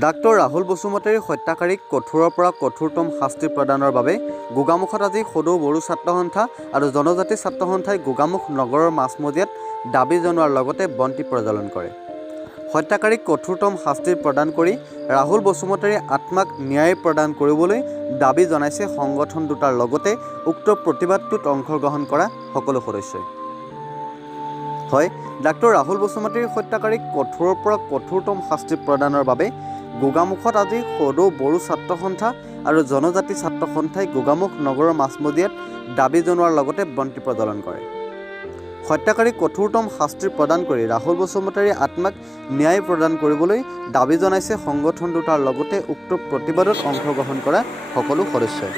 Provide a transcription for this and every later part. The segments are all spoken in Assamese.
ডাক্তৰ ৰাহুল বসুমতাৰীৰ হত্যাকাৰীক কঠোৰৰ পৰা কঠোৰতম শাস্তি প্ৰদানৰ বাবে গোগামুখত আজি সদৌ বড়ো ছাত্ৰ সন্থা আৰু জনজাতি ছাত্ৰ সন্থাই গোগামুখ নগৰৰ মাজমজিয়াত দাবী জনোৱাৰ লগতে বন্তি প্ৰজ্বলন কৰে। হত্যাকাৰীক কঠোৰতম শাস্তি প্ৰদান কৰি ৰাহুল বসুমতাৰীৰ আত্মাক ন্যায় প্ৰদান কৰিবলৈ দাবী জনাইছে সংগঠন দুটাৰ লগতে উক্ত প্ৰতিবাদটোত অংশগ্ৰহণ কৰা সকলো সদস্যই। হয়, ডাক্তৰ ৰাহুল বসুমতাৰীৰ হত্যাকাৰীক কঠোৰৰ পৰা কঠোৰতম শাস্তি প্ৰদানৰ বাবে গোগামুখত আজি সদৌ বড়ো ছাত্ৰ সন্থা আৰু জনজাতি ছাত্ৰ সন্থাই গোগামুখ নগৰৰ মাজমজিয়াত দাবী জনোৱাৰ লগতে বন্তি প্ৰজ্বলন কৰে। হত্যাকাৰীক কঠোৰতম শাস্তি প্ৰদান কৰি ৰাহুল বসুমতাৰীৰ আত্মাক ন্যায় প্ৰদান কৰিবলৈ দাবী জনাইছে সংগঠন দুটাৰ লগতে উক্ত প্ৰতিবাদত অংশগ্ৰহণ কৰা সকলো সদস্যই।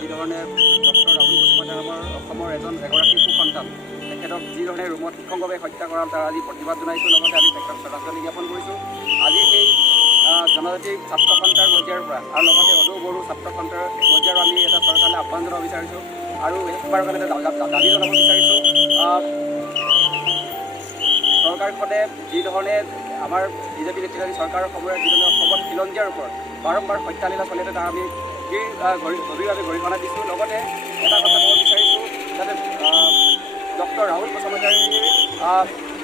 যিধৰণে ডক্টৰ ৰাহুল বসুমতাৰী অসমৰ এগৰাকী সুসন্তান, তেখেতক যিধৰণে ৰুমত নিঃসংগভাৱে হত্যা কৰা তাৰ আজি প্ৰতিবাদ জনাইছোঁ। লগতে আমি তেখেতক শ্ৰদ্ধাঞ্জলি জ্ঞাপন কৰিছোঁ। আজি সেই জনজাতি ছাত্ৰ সন্থাৰ পৰ্যায়ৰ পৰা আৰু লগতে সদৌ বড়ো ছাত্ৰ সন্থাৰ পৰ্যায়ৰ আমি এটা চৰকাৰলৈ আহ্বান জনাব বিচাৰিছোঁ আৰু শেষবাৰৰ কাৰণে দাবী জনাব বিচাৰিছোঁ। চৰকাৰখনে যিধৰণে আমাৰ বিজেপি নেতৃত্বাধীন চৰকাৰৰ সময়ত যিধৰণে অসমত খিলঞ্জীয়াৰ ওপৰত বাৰম্বাৰ হত্যালীলা চলি আছে, তাৰ আমি গভীৰভাৱে গৰিহণা দিছোঁ। লগতে এটা কথা ক'ব বিচাৰিছোঁ যাতে ডক্টৰ ৰাহুল বসুমতাৰীৰ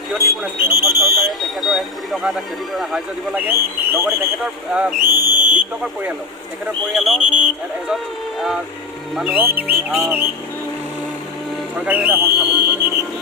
ক্ষতিপূৰণ আছিলে অসম চৰকাৰে তেখেতৰ 1 কোটি টকা এটা ক্ষতিপূৰণ সাহায্য দিব লাগে। লগতে তেখেতৰ মৃতকৰ পৰিয়ালক এজন মানুহক চৰকাৰী এটা সংস্থাপন দিব লাগে।